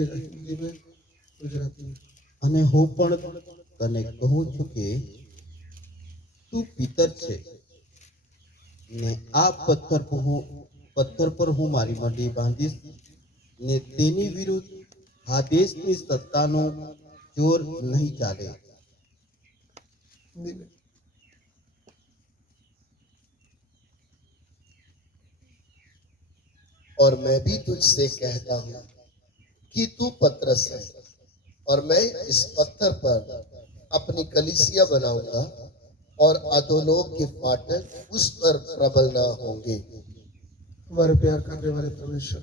हिंदी में, गुजराती में। અને હું પણ તને કહું છું કે તું પિતર છે ને આ પથ્થર પર હું મારી મંડી બાંધીશ ને તેની વિરુદ્ધ આ દેશની સત્તાનો જોર નહીં ચાલે. हिंदी में। और मैं भी तुझसे कहता हूं कि तू पतरस है और मैं इस पत्थर पर अपनी कलीसिया बनाऊंगा और अधोलोक के फाटक उस पर प्रबल ना होंगे। हमारे प्यार करने वाले परमेश्वर,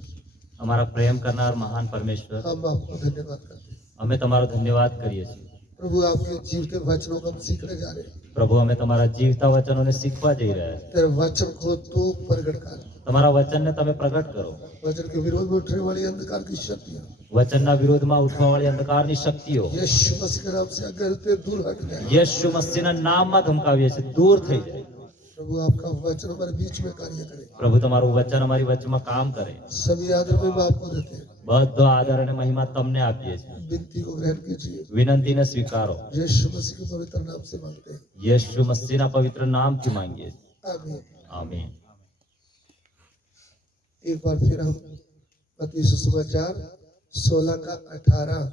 અમારા પ્રેમ કરનાર મહાન પરમેશ્વર, हम आपको धन्यवाद करते हैं। અમે તમારો ધન્યવાદ કરીએ છીએ. प्रभु आपके जीवते वचनों को हम सीखने जा रहे हैं। પ્રભુ, અમે તમારા જીવતા વચનોને શીખવા જઈ રહ્યા છીએ. तेरे वचन को तू प्रकट कर। તમારા વચનને તમે પ્રગટ કરો. वचन के विरोध में उठने वाली अंधकार की शक्तियां વચનના વિરોધમાં ઉઠવાવાળી અંધકારની શક્તિઓ यीशु मसीह के नाम से अगर ते दूर हट जाए। યેશુ મસીહના નામમાં ધમકાવીએ છીએ, દૂર થઈ જાય. प्रभु आपका वचन हमारे बीच में कार्य करे। પ્રભુ, તમારું વચન અમારી વચ્ચેમાં કામ કરે. सभी आदर में आपको देते हैं। બધો આદર અને મહિમા તમને આપીએ છીએ. विनती को ग्रहण कीजिए। વિનંતીને સ્વીકારો. यीशु मसीह के पवित्र नाम से मांगते हैं, યેશુ મસીહના પવિત્ર નામથી માંગીએ છીએ. आमीन। આમીન. एक बार फिर हम मत्ती सुसमाचार 16 का 18।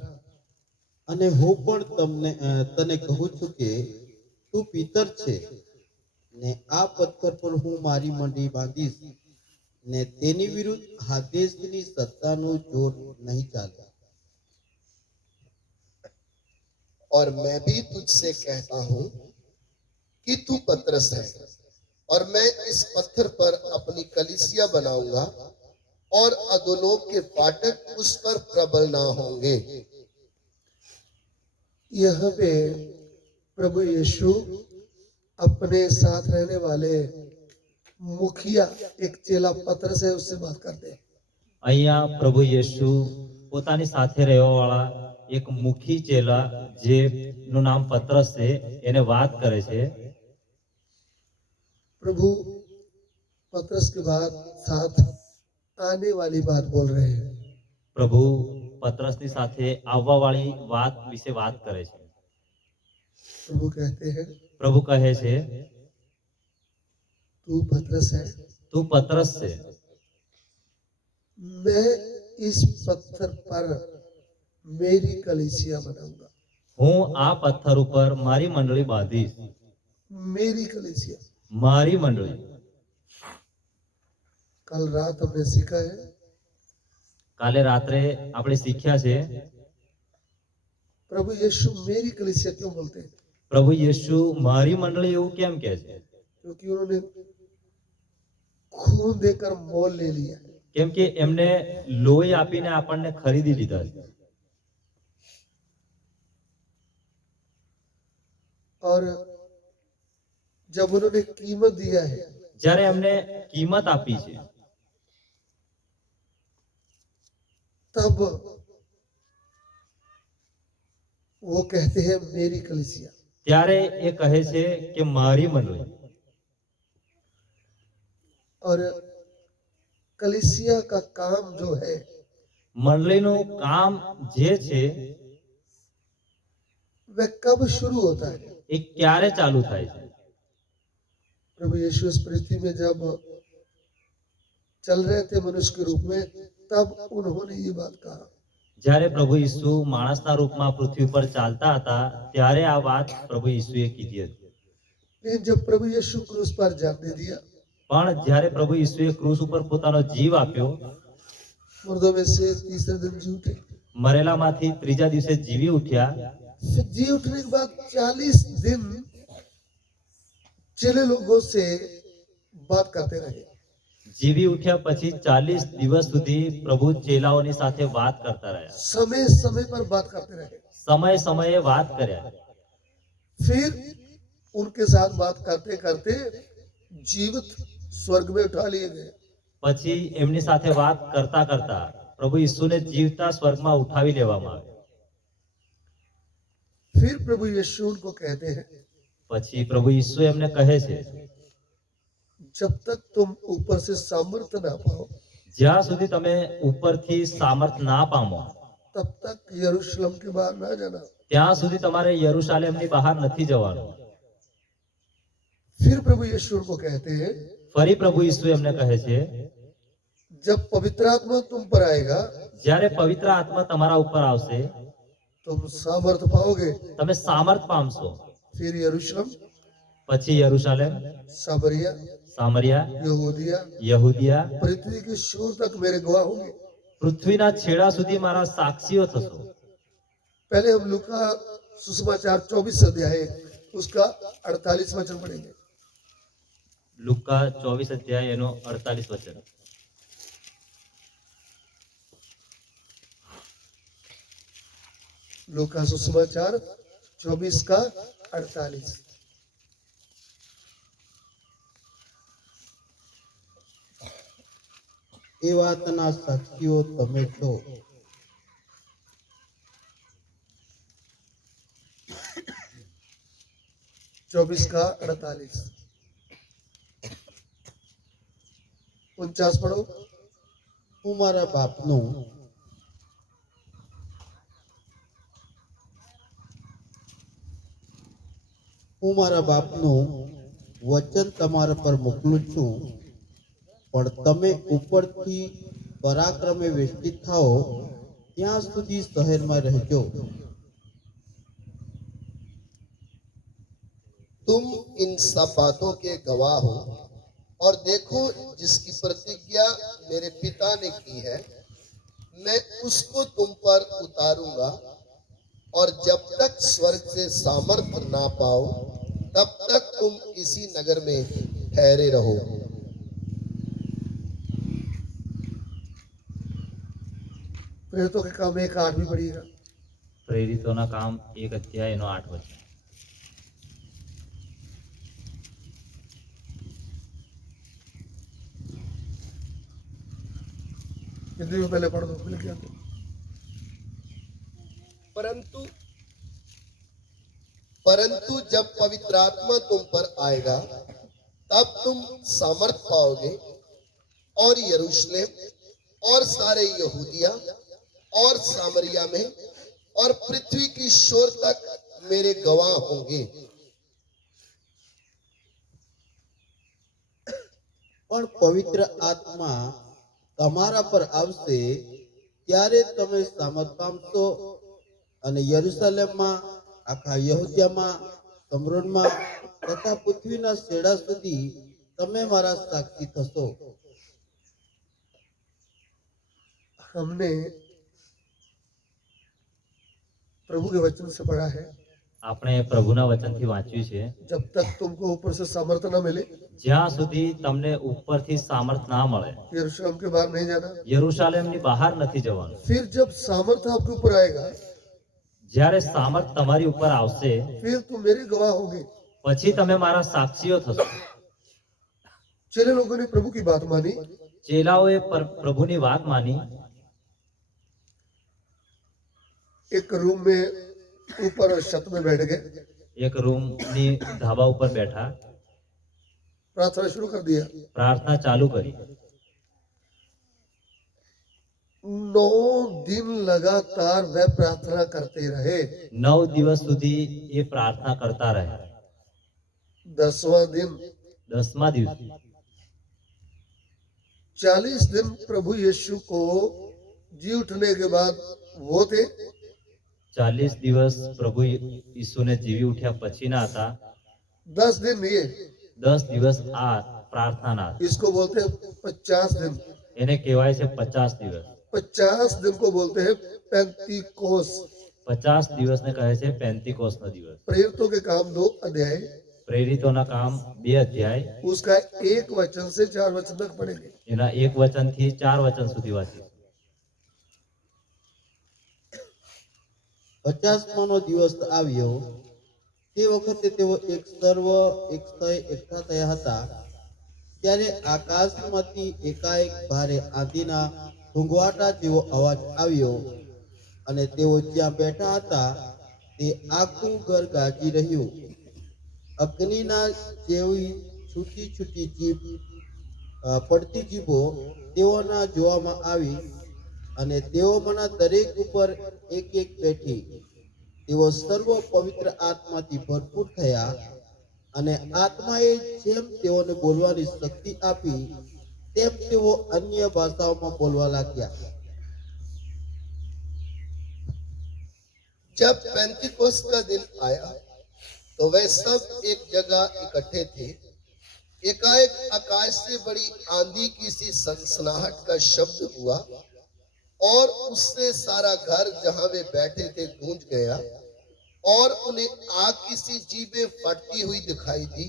અને હું પણ તને કહું છું કે તું પિતર છે ને આ પથ્થર પર હું મારી મંડી બાંધીશ ને તેની વિરુદ્ધ આ દેશની સત્તાનો જોર નહીં ચાલે. और मैं भी तुझसे कहता हूं कि तू पतरस है और मैं इस पत्थर पर अपनी कलीसिया बनाऊंगा और अधोलोक के फाटक उस पर प्रबल ना होंगे। यहाँ पे प्रभु यीशु अपने साथ रहने वाले मुखिया एक चेला पतरस है उससे बात करते हैं। અહીંયા પ્રભુ યેશુ પોતાની સાથે રહેવાવાળા એક મુખી ચેલા જેનું નામ પતરસ છે એને વાત કરે છે. प्रभु पतरस के बाद साथ आने वाली बात बोल रहे हैं। પ્રભુ પતરસની સાથે આવવાવાળી વાત વિશે વાત કરે છે. प्रभु कहते हैं પ્રભુ કહે છે, तू पतरस है, તું પતરસ છે, मैं इस पत्थर पर मेरी कलीसिया बनाऊंगा। હું આ પથ્થર ઉપર મારી મંડળી બાંધીશ. मेरी कलीसिया। મારી મંડળી. कल रात हमने सीखा है કાલે રાત્રે આપણે શીખ્યા છે प्रभु यीशु मेरी कलीसिया क्यों बोलते हैं? પ્રભુ યેશુ મારી મંડળી એવું કેમ કહે છે? क्योंकि उन्होंने खून देकर मोल ले लिया है। કેમ કે એમને લોહી આપીને આપણને ખરીદી લીધા છે. और जब उन्होंने कीमत दिया है જ્યારે એમને કિંમત આપી છે तब वो कहते हैं मेरी कलीसिया। ત્યારે એ કહે છે કે મારી મંડળી. और कलीसिया का काम जो है મંડળીનું કામ જે છે वह कब शुरू होता है? એ ક્યારે ચાલુ થાય છે? प्रभु यीशु इस पृथ्वी में जब चल रहे थे मनुष्य के रूप में तब उन्होंने ये बात कहा। જ્યારે પ્રભુ ઈસુ માણસના રૂપમાં પૃથ્વી પર ચાલતા હતા ત્યારે આ વાત પ્રભુ ઈસુએ કીધી હતી. लेकिन जब प्रभु यीशु क्रूस पर जान दे दिया, પણ જ્યારે પ્રભુ ઈસુએ ક્રૂસ ઉપર પોતાનો જીવ આપ્યો, मुर्दों में से तीसरे दिन जी उठे। મરેલામાંથી ત્રીજા દિવસે જીવી ઉઠ્યા. फिर जी उठने के बाद 40 दिन चेले लोगों से बात करते रहे। જીવી ઉઠ્યા પછી 40 દિવસ સુધી પ્રભુ ચેલાઓની સાથે વાત કરતા રહ્યા. समय समय पर बात करते रहे। સમય સમયે વાત કર્યા. फिर उनके साथ बात करते करते जीवित स्वर्ग में उठा लिए गए। પછી એમની સાથે વાત કરતા કરતા પ્રભુ ઈસુને જીવતા સ્વર્ગમાં ઉઠાવી લેવામાં આવ્યા. फिर प्रभु यीशु उनको कहते हैं પછી પ્રભુ ઈસુ એમને કહે છે, जब तक तुम ऊपर से सामर्थ्य ना पाओ જ્યાં સુધી તમે ઉપરથી સામર્થ ના પામો तब तक यरूशलेम के बाहर ना जाना। ત્યાં સુધી તમારે યરુશાલેમની બહાર નથી જવાનું. फिर प्रभु यीशु को कहते हैं, ફરી પ્રભુ ઈસુ એમને કહે છે, जब पवित्र आत्मा तुम पर आएगा જ્યારે પવિત્ર આત્મા તમારા ઉપર આવશે तुम सामर्थ पाओगे। તમે સામર્થ પામશો. फिर यरूशलेम, પછી યરુશાલેમ, सामरिया, સામરિયા, यहूदिया, યહૂદિયા, पृथ्वी के छोर तक मेरे गवाह होंगे। પૃથ્વીના છેડા સુધી મારા સાક્ષીઓ થશો. पहले हम लूका सुसमाचार 24 अध्याय उसका 48 वचन पढ़ेंगे। લુકા 24 અધ્યાય એનો 48 વચન. लूका सुसमाचार 24 का 48। એ વાતના સાક્ષીઓ તમે છો. 24 का 48। 49 पढ़ो। હું મારા બાપનું વચન તમારા પર મોકલું છું, પણ તમે ઉપરથી પરાક્રમે વેષ્ટિત થાઓ ત્યાં સુધી શહેરમાં રહેજો. तुम इन सब बातों के गवाह हो, और देखो जिसकी प्रतिज्ञा मेरे पिता ने की है मैं उसको तुम पर उतारूंगा, और जब तक स्वर्ग से सामर्थ्य ना पाओ तब तक तुम इसी नगर में ठहरे रहो। प्रेरितों के काम 1:8 भी पढ़िएगा। પ્રેરિતોના કામ 1 અધ્યાય એનો 8 વચન. हिंदी में पहले पढ़ दो, फिर क्या दो। परंतु जब पवित्र आत्मा तुम पर आएगा तब तुम सामर्थ पाओगे, और यरूशलेम और सारे यहूदिया और सामरिया में और पृथ्वी की शोर तक मेरे गवाह होंगे। પણ પવિત્ર આત્મા તમારા પર આવશે ત્યારે તમે સામર્થ પામશો, અને યરુશલેમમાં, આખા યહૂદિયામાં, સમરોનમાં તથા પૃથ્વીના છેડા સુધી તમે મારા સાક્ષી થશો. हमने प्रभु के वचन से पढ़ा है, આપણે પ્રભુના વચનથી વાંચ્યું છે, जब तक तुमको ऊपर से सामर्थ्य न मिले જ્યાં સુધી તમને ઉપરથી સામર્થ ના મળે, यरूशलेम के बाहर नहीं जाना। યરુશાલેમની બહાર નથી જવાનું. फिर जब सामर्थ्य आपके ऊपर आएगा જ્યારે સામર્થ તમારી ઉપર આવશે फिर तुम मेरे गवाह होंगे। પછી તમે મારા સાક્ષીઓ થશો. चेले लोगों ने प्रभु की बात मानी, ચેલાઓએ પ્રભુની વાત માની. एक रूम में ऊपर छत में बैठ गए, એક રૂમની ધાબા ઉપર બેઠા, प्रार्थना शुरू कर दिया। પ્રાર્થના ચાલુ કરી. 9 दिन लगातार वह प्रार्थना करते रहे। 9 દિવસ સુધી એ પ્રાર્થના કરતા રહ્યા. 10वां दिन 10મા દિવસે 40 दिन प्रभु यीशु को जी उठने के बाद वो थे। 40 દિવસ પ્રભુ ઈસુને જીવી ઉઠ્યા પછીના હતા. 10 दिन ये, 10 દિવસ આ પ્રાર્થનાના. इसको बोलते हैं 50 दिन। એને કહેવાય છે 50 દિવસ. 50 दिन को बोलते हैं पेंतीकोस। 50 દિવસને કહે છે પેન્તીકોસનો દિવસ. प्रेरितों के काम 2 अध्याय, પ્રેરિતોના કામ 2 અધ્યાય उसका 1 वचन से 4 वचन तक पढ़ेंगे। એના 1 વચનથી 4 વચન સુધી વાંચીએ. 50માનો દિવસ આવ્યો, તે વખતે તેઓ એક સ્થળે એકઠા થયા હતા. ત્યારે આકાશમાંથી એકાએક ભારે આંધીના ઘૂંઘવાટા જેવો અવાજ આવ્યો, અને તેઓ જ્યાં બેઠા હતા તે આખું ઘર ગાજી રહ્યું. અગ્નિના જેવી છૂટી છૂટી જીભ પડતી જીભો તેઓના જોવામાં આવી, અને તેઓમાંના દરેક ઉપર એક એક બેઠી તેઓ સર્વ પવિત્ર આત્માથી ભરપૂર થયા અને આત્માએ જેમ તેઓને બોલવાની શક્તિ આપી તેમ તેઓ અન્ય ભાષાઓમાં બોલવા લાગ્યા. जब पेंतिकोस्त का दिन आया तो वे सब एक जगह इकट्ठे थे. एकाएक आकाश से बड़ी आंधी की सी सनसनाहट का शब्द हुआ और उससे सारा घर जहां वे बैठे थे गूंज गया और उन्हें आग की सी जीभें फटती हुई दिखाई दी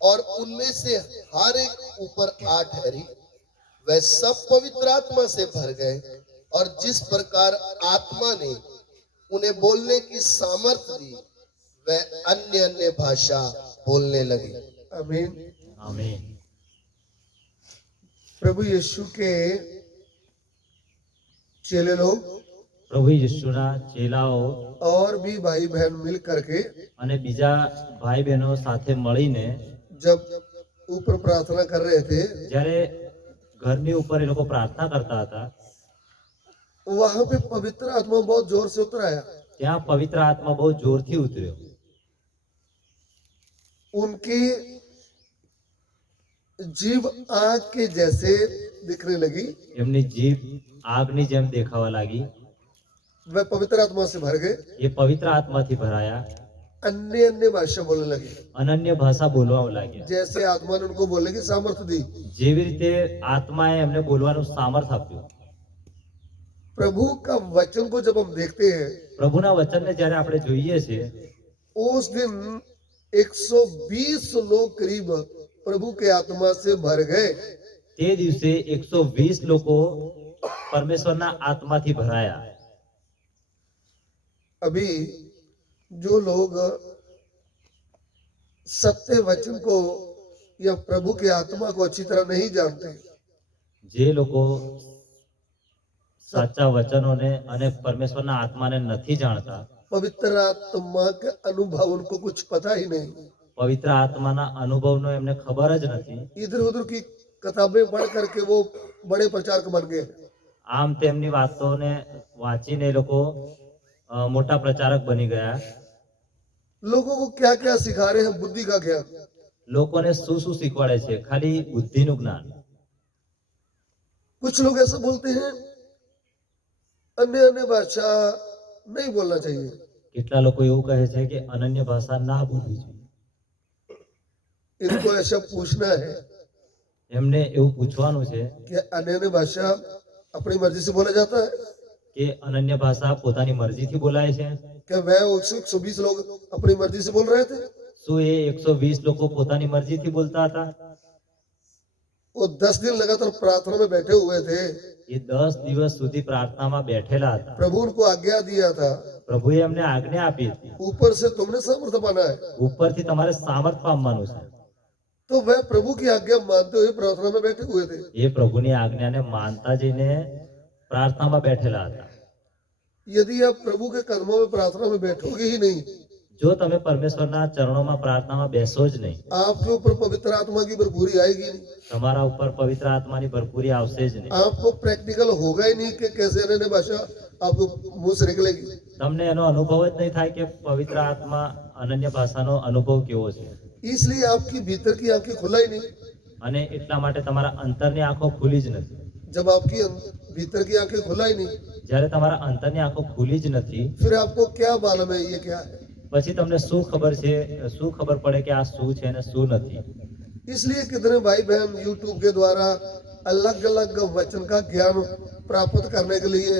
और उनमें से हर एक ऊपर आ ठहरी. वे सब पवित्र आत्मा से भर गए और जिस प्रकार आत्मा ने उन्हें बोलने की सामर्थ्य दी वे अन्य अन्य भाषा बोलने लगे. आमीन. आमीन. प्रभु यीशु के चेले लोग प्रभु यीशुના ચેલાઓ और भी भाई बहन मिल करके અને બીજા ભાઈ બહેનો સાથે મળીને जब ऊपर प्रार्थना कर रहे थे, જ્યારે ઘરની ઉપર એ લોકો પ્રાર્થના કરતા હતા वहां पे पवित्र आत्मा बहुत जोर से उतर आया. ત્યાં પવિત્ર આત્મા બહુ જોરથી ઉતર્યો. उनकी जीव आग के जैसे दिखने लगी. એમની જીભ આગની જેમ દેખાવા લાગી. वे पवित्र आत्मा से भर गए, એ પવિત્ર આત્માથી ભરાયા. अन्य अन्य भाषा बोलने लगे. અનન્ય ભાષા બોલવા લાગ્યા. जैसे आत्मा ने उनको बोलने की सामर्थ्य दी. જેવી રીતે આત્માએ એમને બોલવાનું સામર્થ આપ્યું. प्रभु का वचन को जब हम देखते हैं, પ્રભુના વચનને જ્યારે આપણે જોઈએ છે उस दिन 120 लोग करीब प्रभु के आत्मा से भर गए. તે દિવસે 120 લોકો પરમેશ્વરના આત્માથી ભરાયા. अभी जो लोग सत्य वचन को या प्रभु के आत्मा को अच्छी तरह नहीं जानते, જે લોકો સાચા વચનોને અને પરમેશ્વરના આત્માને નથી જાણતા, पवित्र आत्मा के अनुभव उनको कुछ पता ही नहीं, પવિત્ર આત્માના અનુભવનો એમને ખબર જ નથી. इधर उधर की किताबें पढ़ करके वो बड़े प्रचारक बन गए. આમ તેમની વાતોને વાંચીને એ લોકો મોટા પ્રચારક બની ગયા. लोगों को क्या क्या सिखा रहे हैं, बुद्धि का ज्ञान. લોકોને શું શું શીખવાડે છે? ખાલી બુદ્ધિનું જ્ઞાન. कुछ लोग ऐसा बोलते हैं अन्य अन्य भाषा नहीं बोलना चाहिए. કેટલા લોકો એવું કહે છે કે અનન્ય ભાષા ના બોલવી જોઈએ. इनको ऐसा पूछना है એમને એવું પૂછવાનું છે कि अन्य अन्य भाषा अपनी मर्जी से बोला जाता है. કે અનન્ય ભાષા પોતાની મરજીથી બોલાય છે? क्या वह 120 लोग अपनी मर्जी से बोल रहे थे? શું એ 120 લોકો પોતાની મરજીથી બોલતા હતા? वो 10 दिन लगातार प्रार्थना में बैठे हुए थे. એ 10 દિવસ સુધી પ્રાર્થનામાં બેઠેલા હતા. प्रभु उनको आज्ञा दिया था, પ્રભુએ એમને આજ્ઞા આપી હતી, ऊपर से तुमने सामर्थ्य पाना है. ઉપરથી તમારે સામર્થ પામવાનું છે. तो वह प्रभु की आज्ञा मानते हुए प्रार्थना में बैठे हुए थे. એ પ્રભુની આજ્ઞાને માનતા જઈને પ્રાર્થનામાં બેઠેલા હતા. यदि आप प्रभु के कदमों में प्रार्थना में बैठोगे ही नहीं, જો તમે પરમેશ્વરના ચરણોમાં પ્રાર્થનામાં બેસો જ નહીં, आपके ऊपर पवित्र आत्मा की भरपूरी आएगी नहीं. તમારા ઉપર પવિત્ર આત્માની ભરપૂરી આવશે જ નહીં. आपको प्रैक्टिकल होगा ही नहीं कि कैसे अन्य भाषा आपको मुंह से निकलेगी. તમને એનો અનુભવ જ નહીં થાય કે પવિત્ર આત્મા અનન્ય ભાષાનો અનુભવ કેવો છે. इसलिए आपकी भीतर की आंखें खुला ही नहीं. અને એટલા માટે તમારા અંતરની આંખો ખુલી જ નથી. जब आपकी भीतर की आंखें खुला ही नहीं, જ્યારે તમારા અંતરની આંખો ખુલી જ નથી, फिर आपको क्या मालूम है ये क्या है. પછી તમને શું ખબર છે, શું ખબર પડે કે આ શું છે અને શું નથી. इसलिए कितने भाई बहन YouTube के द्वारा अलग अलग वचन का ज्ञान प्राप्त करने के लिए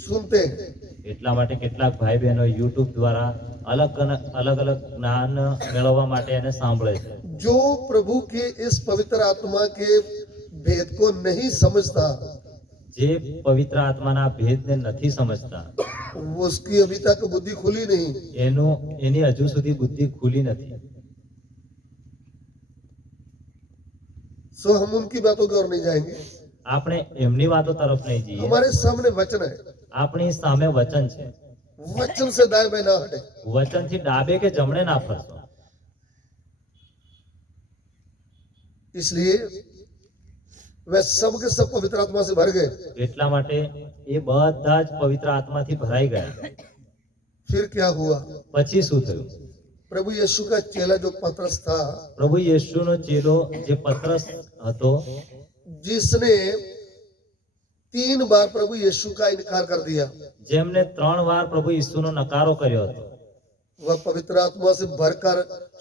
सुनते हैं. એટલા માટે કેટલાક ભાઈ બહેનો યુટ્યુબ દ્વારા અલગ અલગ જ્ઞાન મેળવવા માટે એને સાંભળે છે. जो प्रभु के इस पवित्र आत्मा के भेद को नहीं समझता, જે પવિત્ર આત્માના ભેદને નથી સમજતા, उसकी अभी तक बुद्धि खुली नहीं. એની હજુ સુધી બુદ્ધિ ખુલી નથી. सो हम उनकी बातों की ओर नहीं जाएंगे. આપણે એમની વાતો તરફ નહીં જઈએ. हमारे सामने वचन है, આપણી સામે વચન છે. वचन से दाएं बाएं ना हटे. વચનથી ડાબે કે જમણે ના ફરશો. इसलिए वह सब के सब पवित्र आत्मा से भर गए। એટલા માટે એ બધા જ પવિત્ર આત્માથી ભરાઈ ગયા. फिर क्या हुआ? પછી શું થયું? प्रभु यीशु का चेला जो पतरस था, પ્રભુ યેશુનો ચેલો જે પતરસ હતો, जिसने 3 बार प्रभु यीशु का इनकार कर दिया, જેમને 3 વાર પ્રભુ ઈસુનો નકારો કર્યો હતો, वह पवित्र आत्मा से भरकर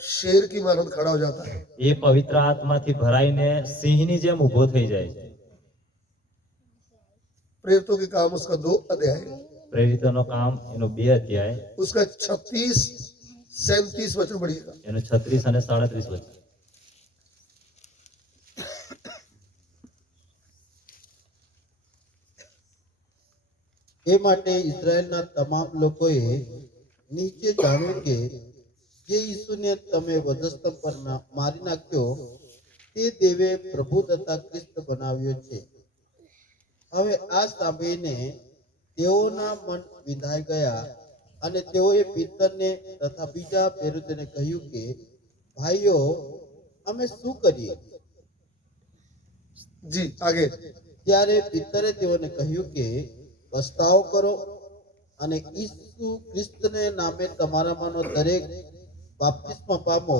शेर की मानद खड़ा हो जाता है। એ પવિત્ર આત્માથી ભરાઈને સિંહની જેમ ઊભો થઈ જાય છે. प्रेरितों के काम उसका 2 अध्याय, પ્રેરિતોનો કામ એનો 2 અધ્યાય, उसका 36-37 वचन पढ़िएगा। એનો 36 અને 37 વચન. એ માટે ઇઝરાયલના તમામ લોકોએ નીચે જાણ્યું કે જે ઈસુને તમે વધસ્તંભ પર મારી નાખ્યો તે દેવે પ્રભુ તથા ખ્રિસ્ત બનાવ્યો છે. હવે આ સાંભળીને તેઓના મન વિંધાઈ ગયા અને તેઓએ પિતરને તથા બીજા પ્રેરિતોને કહ્યું કે ભાઈઓ અમે શું કરીએ? जी आगे। ત્યારે પિતરે તેઓને કહ્યું કે પસ્તાવો કરો અને ઈસુ ખ્રિસ્તને નામે તમારામાંનો દરેક બાપ્તિસ્મા પામો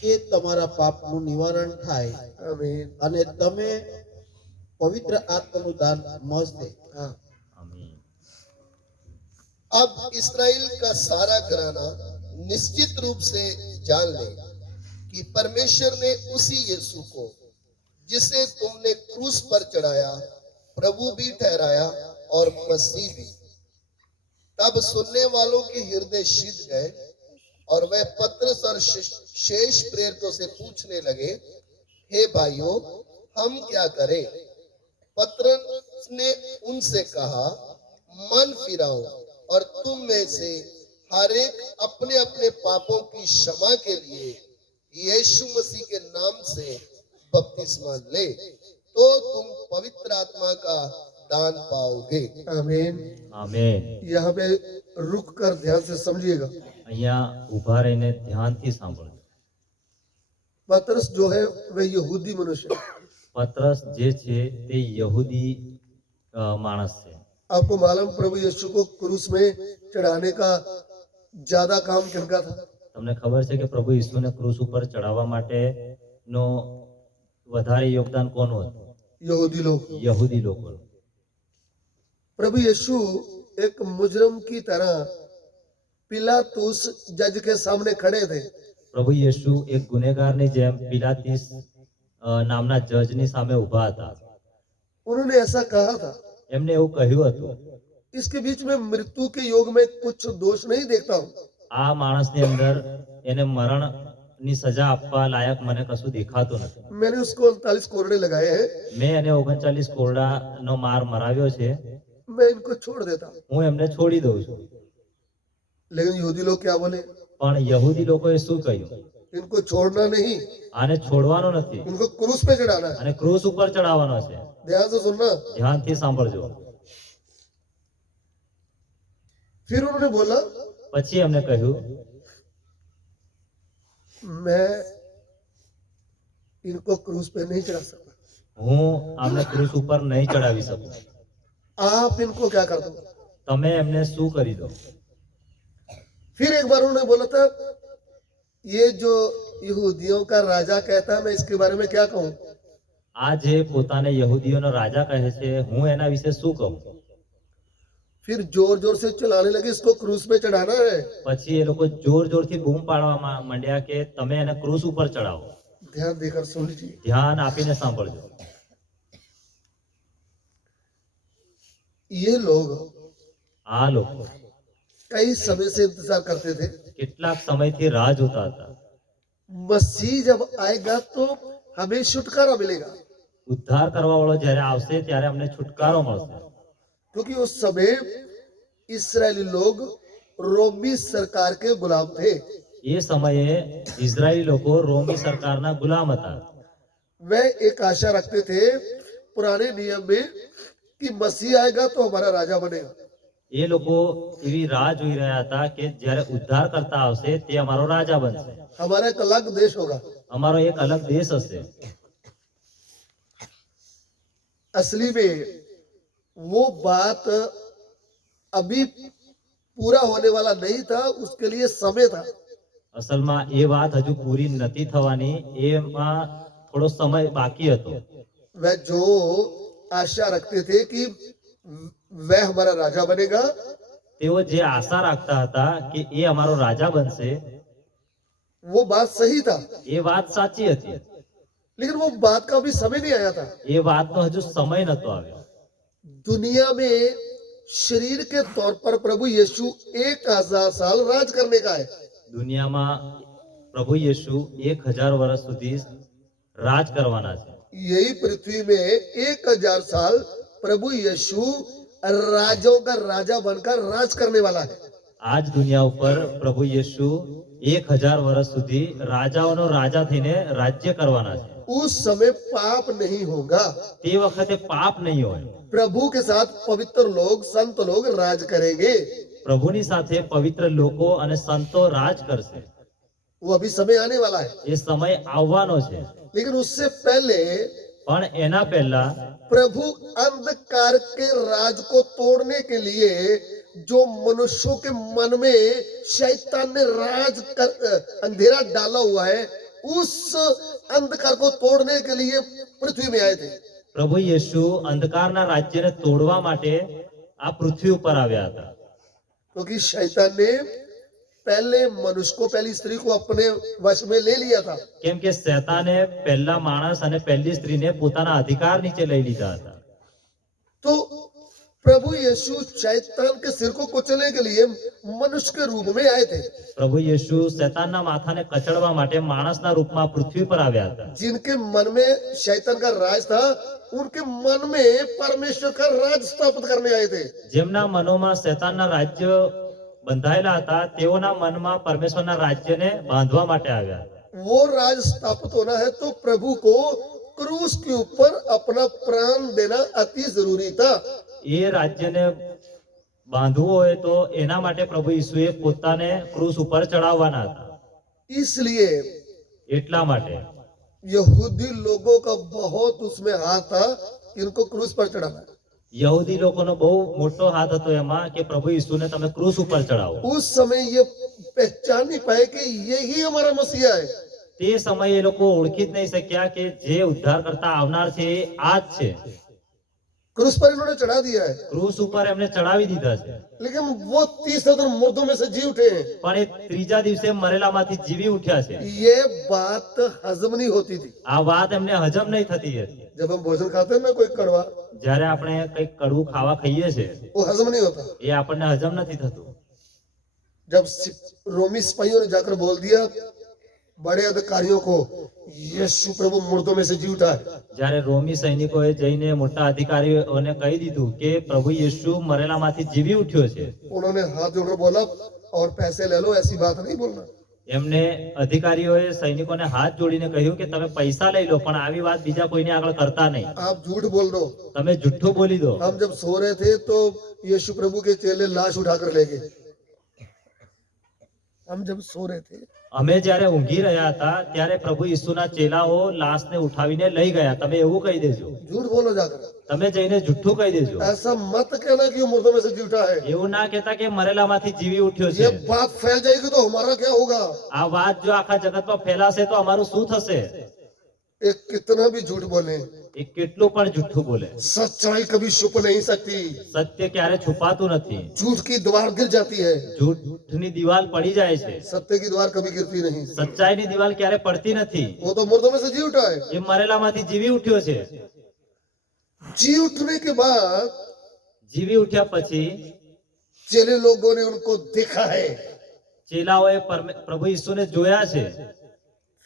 કે તમારા પાપનું નિવારણ થાય आमीन। અને તમે પવિત્ર આત્માનું દાન મળશે. हाँ, આમીન. अब इस्राएल का सारा घराना निश्चित रूप से जान ले कि परमेश्वर ने उसी यीशु को जिसे तुमने क्रूस पर चढ़ाया प्रभु भी ठहराया और मसीह भी। तब सुनने वालों के हृदय शीत गए और वह पतरस और शेष प्रेरितों से पूछने लगे, हे भाइयों हम क्या करें? पतरस ने उनसे कहा, मन फिराओ और तुम में से हर एक अपने अपने पापों की क्षमा के लिए यीशु मसीह के नाम से बपतिस्मा ले, तो तुम पवित्र आत्मा का दान पाओगे। आमीन। આમેન. यहाँ पे रुक कर ध्यान से समझिएगा। અહીંયા ઊભા રહીને ધ્યાનથી સાંભળજો. पतरस जो है वह यहूदी मनुष्य है। પતરસ જે છે તે યહૂદી માણસ છે. आपको मालूम प्रभु यीशु को क्रूस में चढ़ाने का ज्यादा काम किनका था? તમને ખબર છે કે પ્રભુ ઈસુને ક્રૂસ ઉપર ચડાવવા માટેનો વધારે યોગદાન કોનું હતું? यहूदी लोग। યહૂદી લોકોનું. प्रभु यीशु एक मुजरम की तरह पिलातुस जज के सामने खड़े थे। પ્રભુ યેશુ એક ગુનેગારની જેમ પિલાતીસ નામના જજની સામે ઊભા હતા. उन्होंने ऐसा कहा था, એમને એવું કહ્યું હતું, इसके बीच में मृत्यु के योग में कुछ दोष नहीं देखता हूँ। આ માણસની અંદર એને મરણની સજા આપવા લાયક મને કશું દેખાતું નથી. मैंने उसको 39 कोरड़े लगाए हैं, મેં એને 39 કોરડાનો માર મરાવ્યો છે, मैं इनको छोड़ देता हूँ। હું એમને છોડી દઉં છું. लेकिन यहूदी लोग क्या बोले? પણ યહૂદી લોકોએ શું કહ્યું? इनको छोड़ना नहीं, આને છોડવાનો નથી इनको क्रूस पे चढ़ाना है। અને ક્રૂસ ઉપર ચડાવવાનો છે. ध्यान से सुनना। ધ્યાનથી સાંભળજો. फिर उन्होंने बोला, પછી એમને કહ્યું, मैं इनको क्रूस पे नहीं चढ़ा सकता। હું આમને ક્રૂસ ઉપર નહીં ચડાવી શકું. आप इनको क्या कर दो? તમે એમને શું કરી દો? फिर एक बार उन्होंने बोला था, ये जो यहूदियों का राजा कहता है, मैं इसके बारे में क्या कहूँ? આ જે પોતાને યહૂદીઓનો રાજા કહે છે, હું એના વિશે શું કહું? फिर जोर जोर से चलाने लगे, इसको क्रूस पे चढ़ाना है। પછી એ લોકો જોર જોરથી બૂમ પાડવા માંડ્યા કે તમે એને ક્રૂસ ઉપર ચડાવો. ध्यान देकर सुन लीजिए। ધ્યાન આપીને સાંભળજો. ये लोग આ લોકો कई समय से इंतजार करते थे, કેટલાક સમયથી રાહ જોતા હતા. मसीह जब आएगा तो हमें छुटकारा मिलेगा। ઉદ્ધાર કરવા વાળો જ્યારે આવશે ત્યારે અમને છુટકારો મળશે. क्योंकि उस समय इस्राएली लोग रोमी सरकार के गुलाम थे। એ સમયે ઇઝરાયલી લોકો રોમી સરકારના ગુલામ હતા. वे एक आशा रखते थे पुराने नियम में कि मसीह आएगा तो हमारा राजा बनेगा। એ લોકો એવી રાહ જોઈ રહ્યા હતા કે જ્યારે ઉદ્ધાર કરતા આવશે તે અમારો રાજા બનશે, हमारा एक अलग देश होगा। અમારો એક અલગ દેશ હશે. असली में वो बात अभी पूरा होने वाला नहीं था, उसके लिए समय था। અસલમાં એ વાત હજુ પૂરી નથી થવાની, એમાં થોડો સમય બાકી હતો. वह जो आशा रखते थे कि वह हमारा राजा बनेगा, તેઓ જે આશા રાખતા હતા કે એ અમારો રાજા બનશે, वो बात सही था, એ વાત સાચી હતી. लेकिन वो बात का अभी समय नहीं आया था। એ વાતનો હજુ સમય નતો આવ્યો. दुनिया में शरीर के तौर पर प्रभु यीशु 1000 साल राज करने का है। દુનિયામાં પ્રભુ યેશુ 1000 વર્ષ સુધી રાજ કરવાના છે. यही पृथ्वी में 1000 साल प्रभु यीशु राजाओं का राजा बनकर राज करने वाला है। આજ દુનિયા ઉપર પ્રભુ યેશુ 1000 વર્ષ સુધી રાજાઓનો રાજા થઈને રાજ્ય કરવાના છે. उस समय पाप नहीं होगा। તે વખતે પાપ નહીં હોય. प्रभु के साथ पवित्र लोग, संत लोग राज करेंगे। પ્રભુની સાથે પવિત્ર લોકો અને સંતો રાજ કરશે. वो अभी समय आने वाला है, એ સમય આવવાનો છે. लेकिन उससे पहले પણ એના પહેલા प्रभु अंधकार के राज को तोड़ने के लिए जो मनुष्यों के मन में शैतान ने अंधेरा डाला हुआ है, उस अंधकार को तोड़ने के लिए पृथ्वी में आए थे। પ્રભુ યેશુ અંધકારના રાજ્યને તોડવા માટે આ પૃથ્વી ઉપર આવ્યા હતા. क्योंकि शैतान ने पहले मनुष्य को, पहली स्त्री को अपने वश में ले लिया था। કેમ કે શૈતાને પહેલા માણસ અને પહેલી સ્ત્રીને પોતાના અધિકાર નીચે લઈ લીધા હતા. तो प्रभु यीशु शैतान के सिर को कुचलने के लिए मनुष्य के रूप में आए थे। પ્રભુ યેશુ શૈતાનના માથાને કચડવા માટે માણસના રૂપમાં પૃથ્વી પર આવ્યા હતા. जिनके मन में शैतान का राज था, उनके मन में परमेश्वर का राज स्थापित करने आए थे। જેમના મનોમાં શૈતાનના રાજ્ય બંધાયેલા હતા, તેઓના મનમાં પરમેશ્વરના રાજ્યને બાંધવા માટે આવ્યા હતા. वो राज स्थापित होना है तो प्रभु को क्रूस के ऊपर अपना प्राण देना अति जरूरी था। એ રાજ્યને બાંધવું હોય તો એના માટે પ્રભુ ઈસુએ પોતાને ક્રૂસ ઉપર ચડાવવાના હતા. इसलिए એટલા માટે यहूदी लोगों का बहुत उसमें हाथ था कि इनको क्रूस पर चढ़ाना है। યહૂદી લોકોનો બહુ મોટો હાથ હતો એમાં કે પ્રભુ ઈસુને તમે ક્રૂસ ઉપર ચડાવો. उस समय ये पहचान नहीं पाए कि यही हमारा मसीहा है। તે સમયે એ લોકો ઓળખી જ નહીં શક્યા કે જે ઉદ્ધાર કરતા આવનાર છે એ આ જ છે. क्रूस पर इन्होंने चढ़ा दिया है, ક્રૂસ ઉપર એમને ચડાવી દીધા છે. लेकिन वो 30,000 मुर्दों में से जी उठे हैं। પણ એ ત્રીજા દિવસે મરેલામાંથી જીવી ઉઠ્યા છે. ये बात हजम नहीं होती थी। આ વાત એમને હજમ નહીં થતી હતી. जब हम भोजन खाते हैं ना कोई कड़वा, જ્યારે આપણે કંઈક કડવું ખાવા ખાઈએ છે वो हजम नहीं होता। એ આપણને હજમ નથી થતું. जब रोमी सिपाहियों ने जाकर बोल दिया बड़े अधिकारियों को, यीशु प्रभु मुर्दों में से जी उठा है, જ્યારે રોમી સૈનિકોએ જઈને મોટા અધિકારીઓને કહી દીધું કે પ્રભુ યેશુ મરેલામાંથી જીવી ઉઠ્યો છે, उन्होंने हाथ जोड़कर बोला और पैसे ले लो, ऐसी बात नहीं बोलना। એમને અધિકારીઓએ સૈનિકોને હાથ જોડીને કહ્યું કે તમે પૈસા લઈ લો, પણ આવી વાત બીજા કોઈને આગળ કરતા નહીં. आप झूठ बोल दो। તમે જુઠ્ઠું બોલી દો. हम जब सो रहे थे तो यीशु प्रभु के चेले लाश उठाकर ले गए। हम जब सो रहे थे, અમે જ્યારે ઊંઘી રહ્યા હતા ત્યારે પ્રભુ ઈસુના ચેલાઓ લાશને ઉઠાવીને લઈ ગયા. તમે એવું કહી દેજો, झूठ बोलो जाकर। તમે જઈને જુઠ્ઠું કહી દેજો. ऐसा मत कहना कि वो मुर्दों में से जी उठा है। એવું ના કહેતા કે મરેલામાંથી જીવી ઉઠ્યો ये છે. बात फैल जाएगी तो हमारा क्या होगा। આ વાત જો આખા જગતમાં ફેલાશે તો અમારું શું થશે? एक कितना भी झूठ बोले, એ કેટલું પણ જુઠ્ઠું બોલે. सच्चाई कभी छुप नहीं सकती। સત્ય ક્યારે છુપાતું નથી. झूठ की दीवार गिर जाती है, झूठની દીવાલ पड़ी જાય છે. सत्य की दीवार कभी गिरती नहीं। સચ્ચાઈની દીવાલ ક્યારે પડતી નથી. वो तो मुर्दों में से जी उठा है। એ મરેલામાંથી જીવી ઉઠ્યો છે. जी उठने के बाद જીવી ઉઠ્યા પછી चेले लोगों ने उनको देखा है। ચેલાઓએ પ્રભુ ઈસુને જોયા છે.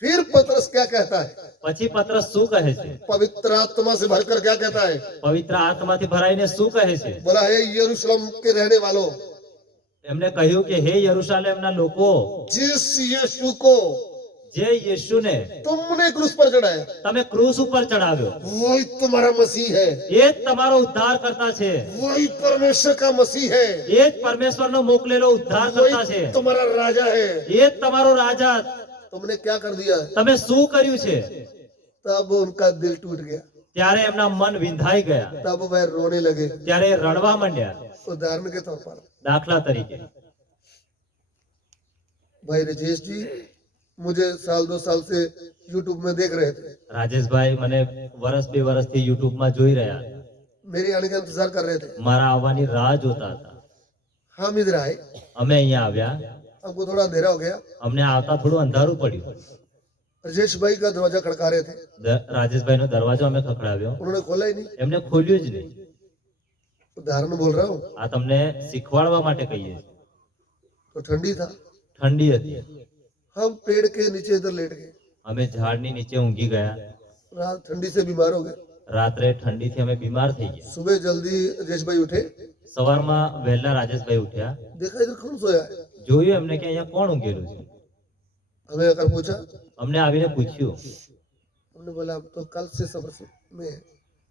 फिर पतरस क्या कहता है, પછી પત્રસ શું કહે છે? पवित्र आत्मा से भरकर क्या कहता है, પવિત્ર આત્માથી ભરાઈને શું કહે છે? बोला है यरूशलेम के रहने वालों, એમને કહ્યું કે હે યરુશલેમના લોકો, जिस यीशु को જે યેશુને तुमने क्रूस पर चढ़ाया, તમે ક્રૂસ ઉપર ચડાવ્યો, वही तुम्हारा मसीह है, એ જ તમારો ઉદ્ધારકર્તા છે. वही परमेश्वर का मसीह है, એ જ પરમેશ્વરનો મોકલેલો ઉદ્ધારકર્તા છે. वही तुम्हारा राजा है। એ જ તમારો રાજા. तुमने क्या कर दिया। તમે શું કર્યું છે? तब उनका दिल टूट गया। ત્યારે એમના મન વિંધાઈ ગયા, तब वह रोने लगे। ત્યારે એ રડવા માંડ્યા। उदाहरण के तौर पर દાખલા તરીકે भाई राजेश जी मुझे साल 2 साल से यूट्यूब में देख रहे थे, રાજેશભાઈ મને વર્ષ 2 વર્ષથી યુટ્યુબમાં જોઈ રહ્યા, मेरे आने का इंतजार कर रहे थे। મારા આવવાની રાહ જોતા હતા। हम इधर आए, અમે અહીંયા આવ્યા, हमको थोड़ा अंधेरा हो गया। અમને આવતા થોડું અંધારું પડ્યું। राजेश भाई का दरवाजा खड़का रहे थे, રાજેશભાઈનો દરવાજો અમે ખખડાવ્યો, उन्होंने खोला ही नहीं। એમને ખોલ્યું જ નહીં। उदाहरण बोल रहा हूँ। આ તમને શીખવાડવા માટે કહીએ છીએ। तो ठंडी था, ઠંડી હતી, हम पेड़ के नीचे इधर लेट गए। અમે ઝાડની નીચે ઊંઘી ગયા। रात ठंडी से बीमार हो गए। રાત્રે ઠંડીથી અમે બીમાર થઈ ગયા। सुबह जल्दी राजेश भाई उठे, સવારમાં વહેલા રાજેશભાઈ ઉઠ્યા, देखा इधर कौन सोया है। જોયું એમને કે અહીંયા કોણ ઊંઘેલું છે। हमें आकर पूछा, અમને આવીને પૂછ્યું, हमने बोला हम तो कल से सफर में हैं।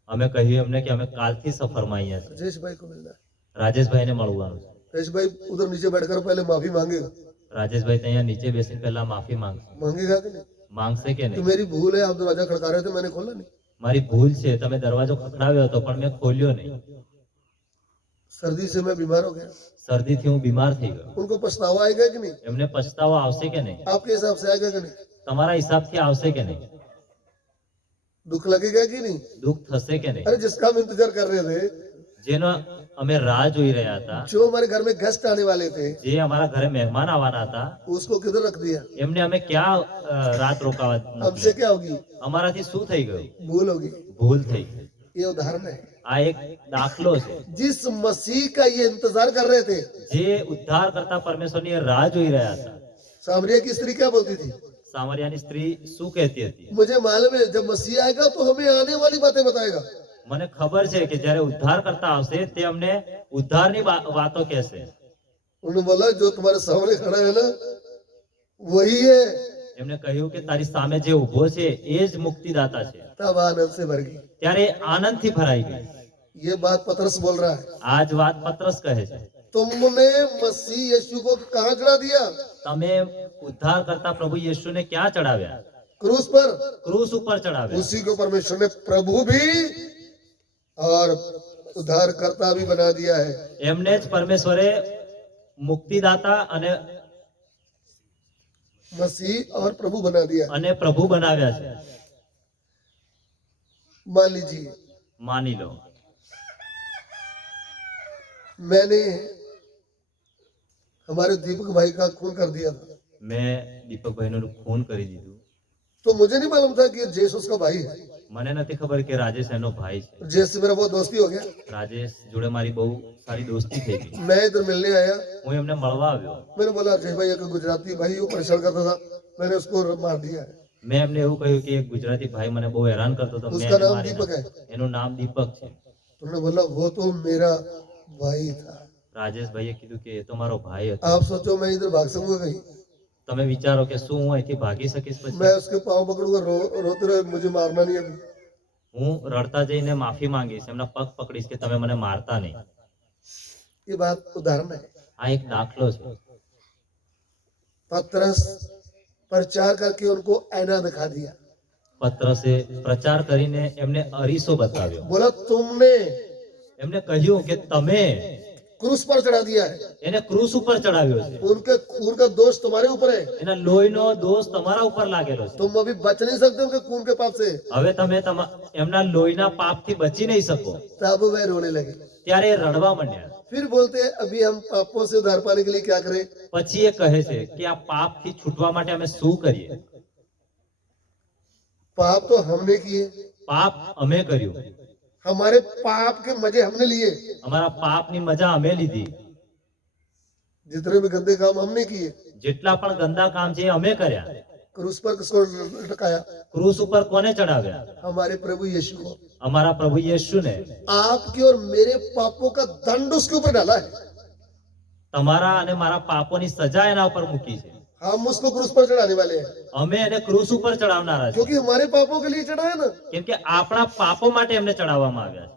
અમે કહ્યું એમને કે અમે કાલથી સફરમાં અહીંયા છીએ, राजेश भाई को मिलना है। રાજેશભાઈને મળવાનું છે। राजेश भाई उधर नीचे बैठकर पहले माफी मांगेगा, રાજેશભાઈ ત્યાં નીચે બેસીને પહેલા માફી માંગશે, मांगेगा कि नहीं માંગશે કે कि નહીં। मेरी भूल है, आप दरवाजा खड़का रहे थे मैंने खोला नहीं। મારી ભૂલ છે, તમે દરવાજો ખખડાવ્યો હતો પણ મેં ખોલ્યો નહીં। सर्दी से मैं बीमार हो गया, શરદીથી હું બીમાર થઈ ગયો। उनको पछतावा आएगा कि नहीं, એમને પછતાવો આવશે કે નહીં? आपके हिसाब से आएगा कि नहीं, તમારા હિસાબથી આવશે કે નહીં? दुख लगेगा कि नहीं। દુઃખ થશે કે નહીં? अरे जिसका हम इंतजार कर रहे थे, જેનો અમે રાહ જોઈ રહ્યા હતા, जो हमारे घर में गेस्ट आने वाले थे, જે અમારા ઘરે મહેમાન આવવાના હતા, उसको किधर रख दिया। એમને અમે ક્યાં રાત રોકાવા हमसे મોકલ્યા? क्या होगी, અમારાથી શું થઈ ગયું? भूल होगी। ભૂલ થઈ ગઈ। ये उदाहरण है। આ એક દાખલો છે। जिस मसीह का ये इंतजार कर रहे थे, જે ઉદ્ધાર કરતા પરમેશ્વરની રાહ જોઈ રહ્યા હતા। सामरिया की स्त्री क्या बोलती थी, સામરિયાની સ્ત્રી શું કહેતી હતી? मुझे मालूम है जब मसीह आएगा तो हमें आने वाली बातें बताएगा। મને ખબર છે કે જ્યારે ઉદ્ધાર કરતા આવશે તે અમને ઉદ્ધારની વાતો કહેશે। उन्होंने बोला जो तुम्हारे सामने खड़ा है ना वही है। એમને કહ્યું કે તારી સામે જે ઊભો છે એ જ મુક્તિદાતા છે। तब आनंद से भर गई। ત્યારે આનંદથી ભરાઈ ગઈ। ये बात पतरस बोल रहा है। આ જ વાત પત્રસ કહે છે। तुमने मसीह यीशु को कहाँ चढ़ा दिया, તમે ઉદ્ધાર કરતા પ્રભુ યીશુને ક્યાં ચડાવ્યા? क्रूस पर। ક્રૂસ ઉપર ચડાવ્યા। उसी को परमेश्वर ने प्रभु भी और उद्धारकर्ता भी बना दिया है। એમને જ પરમેશ્વરે મુક્તિદાતા અને मसीह और प्रभु बना दिया है। અને પ્રભુ બનાવ્યા છે। मान लीजिए માની લો मैंने हमारे दीपक भाई का खून कर दिया था, મેં દીપકભાઈનું ખૂન કરી દીધું। तो मुझे नहीं मालूम था कि जेस उसका भाई है। મને નથી ખબર કે રાજેશ એનો ભાઈ છે। जेस से मेरा बहुत दोस्ती हो गया। રાજેશ જોડે મારી બહુ સારી દોસ્તી થઈ ગઈ। मैं इधर मिलने आया, હું એમને મળવા આવ્યો। मैंने बोला अजय भाई एक गुजराती भाई वो परेशान करता था, मैंने उसको मार दिया है। મેં એમને એવું કહ્યું કે એક ગુજરાતી ભાઈ મને બહુ હેરાન કરતો હતો, મેં उसका એને नाम મારી दीपक है। નાખ્યો। એનું નામ દીપક છે। उन्होंने बोला वो तो मेरा भाई था। રાજેશભાઈએ કીધું કે એ તો મારો ભાઈ હતો। आप सोचो मैं इधर भाग सकूंगा कहीं, તમે વિચારો કે શું હું અહીંથી ભાગી શકીશ? પછી मैं उसके पाँव पकड़ूंगा, रोते रहे मुझे मारना नहीं अभी। હું રડતા જઈને માફી માંગીશ, એમના પગ પકડીશ કે તમે મને મારતા નહીં। ये बात उदाहरण है। આ એક દાખલો છે। पतरस प्रचार करके उनको ऐना दिखा दिया, પત્રસે પ્રચાર કરીને એમને અરીસો બતાવ્યો। बोला तुमने એમને કહ્યું કે તમે क्रूस पर चढ़ा दिया है, એને ક્રૂસ ઉપર ચડાવ્યો છે। उनके खून का दोष तुम्हारे ऊपर है। એના લોહીનો દોષ તમારા ઉપર લાગેલો છે। तुम अभी बच नहीं सकते उनके खून के पाप से। હવે તમે એમના લોહીના પાપથી બચી નહીં શકો। तब वे रोने लगे। ત્યારે એ રડવા માંડ્યા। फिर बोलते हैं अभी हम पापों से उद्धार पाने के लिए क्या करें। પછી એ કહે છે કે આ પાપથી છૂટવા માટે અમે શું કરીએ? पाप तो हमने किए, પાપ અમે કર્યું, हमारे पाप के मजे हमने लिए, અમારા પાપની મજા અમે લીધી। जितने भी गंदे काम हमने किए। જેટલા પણ ગંદા કામ છે એ અમે કર્યા। क्रूस पर किसको लटकाया, ક્રૂસ ઉપર કોને ચડાવ્યા? हमारे प्रभु यीशु को। અમારા પ્રભુ યીશુને। आपके और मेरे पापों का दंड उसके ऊपर डाला है। તમારા અને મારા પાપોની સજા એના ઉપર મૂકી છે। हम उसको क्रूस पर चढ़ाने वाले हैं, અમે એને ક્રૂસ ઉપર ચડાવનારા છે। क्योंकि हमारे पापों के लिए चढ़ा है ना। કેમ કે આપણા પાપો માટે એમને ચડાવવામાં આવ્યા છે।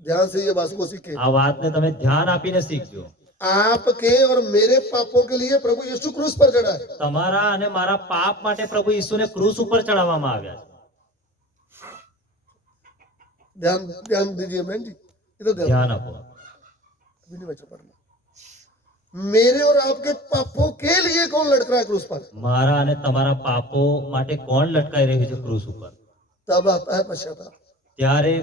ध्यान से ये बात को सीखे। આ વાતને તમે ધ્યાન આપીને શીખજો। आपके और मेरे पापों के लिए प्रभु यीशु क्रूस पर चढ़ा है। તમારા અને મારા પાપ માટે પ્રભુ ઈસુને ક્રૂસ ઉપર ચડાવવામાં આવ્યા છે। ध्यान ध्यान दीजिए बहन जी, इधर ध्यान, ધ્યાન આપો. अभी नहीं बचा पढ़ना। मेरे और आपके पापों के लिए कौन लटक रहा है क्रूस पर? મારા અને તમારા પાપો માટે કોણ લટકાઈ રહ્યું છે ક્રૂસ ઉપર? तब आता है पश्चाताप। ત્યારે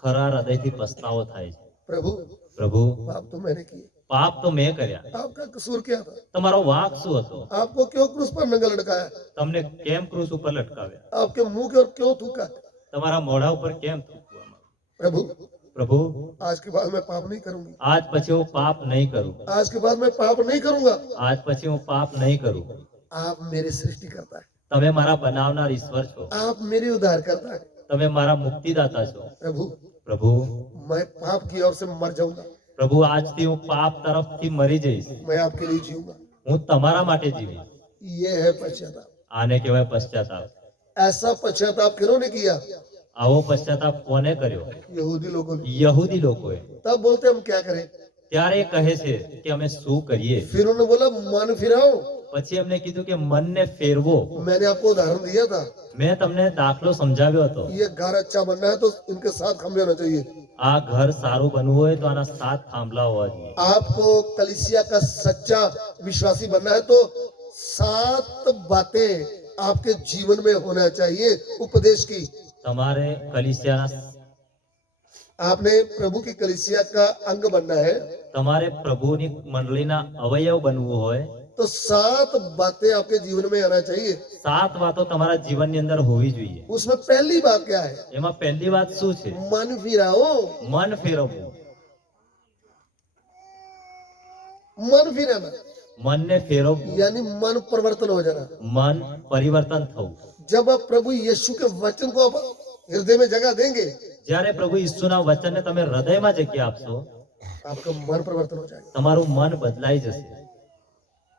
ખરા હૃદયથી પસ્તાવો થાય છે. प्रभु, પ્રભુ, पाप तो मैंने किए, પાપ તો મેં કર્યા, आपका कसूर क्या था? તમારો વાંક શું હતો? आपको क्यों क्रूस पर नंगा लटकाया? તમને કેમ ક્રૂસ ઉપર લટકાવ્યા? आपके मुंह के और क्यों थूका? તમારા મોઢા ઉપર કેમ થૂકવામાં? प्रभु, પ્રભુ, आज के बाद मैं पाप नहीं करूंगी, આજ પછી હું પાપ નહીં કરું. आज के बाद मैं पाप नहीं करूंगा। આજ પછી હું પાપ નહીં કરું. आप मेरी सृष्टि करता है, તમે મારા બનાવનાર ઈશ્વર છો, आप मेरी उद्धार करता है। તમે મારા મુક્તિદાતા છો. प्रभु, પ્રભુ, मैं पाप की ओर से मर जाऊंगा, પ્રભુ, આજથી હું પાપ તરફથી મરી જઈશ. मैं आपके लिए जीऊंगा। હું તમારા માટે જીવીશ. ये है पश्चाताप। આને કહેવાય પશ્ચાતાપ. ऐसा पश्चाताप किन्होंने किया? આવો પશ્ચાતાપ કોને કર્યો? यहूदी लोगों ने। યહૂદી લોકોએ. तब बोलते हम क्या करें? ત્યારે એ કહે છે કે અમે શું કરીએ? फिर उन्होंने बोला मन फिराओ। પછી એમને કીધું કે મનને ફેરવો. मैंने आपको उदाहरण दिया था, મેં તમને દાખલો સમજાવ્યો હતો. ये घर अच्छा बनना है तो इनके साथ खंभे होना चाहिए। આ ઘર સારું બનવું હોય તો આના 7 થાંભલા હોવા જોઈએ. आपको कलीसिया का सच्चा विश्वासी बनना है तो 7 बातें आपके जीवन में होना चाहिए उपदेश की। તમારે કલીસિયાના आपने प्रभु की कलीसिया का अंग बनना है તમારે પ્રભુની મંડળીના અવયવ બનવું હોય तो 7 बातें आपके जीवन में आना चाहिए। 7 વાતો તમારા જીવનની અંદર હોવી જોઈએ. उसमें पहली बात क्या है? એમાં પહેલી વાત શું છે? मन फिराओ। મન ફેરવવું. मन फिराना મનને ફેરવવું, यानी मन परिवर्तन हो जाना। મન પરિવર્તન થવું. जब आप प्रभु यीशु के वचन को आप हृदय में जगह देंगे, જ્યારે પ્રભુ ઈસુના વચનને તમે હૃદયમાં જગ્યા આપશો, आपका मन परिवर्तन हो जाएगा। તમારું મન બદલાઈ જશે.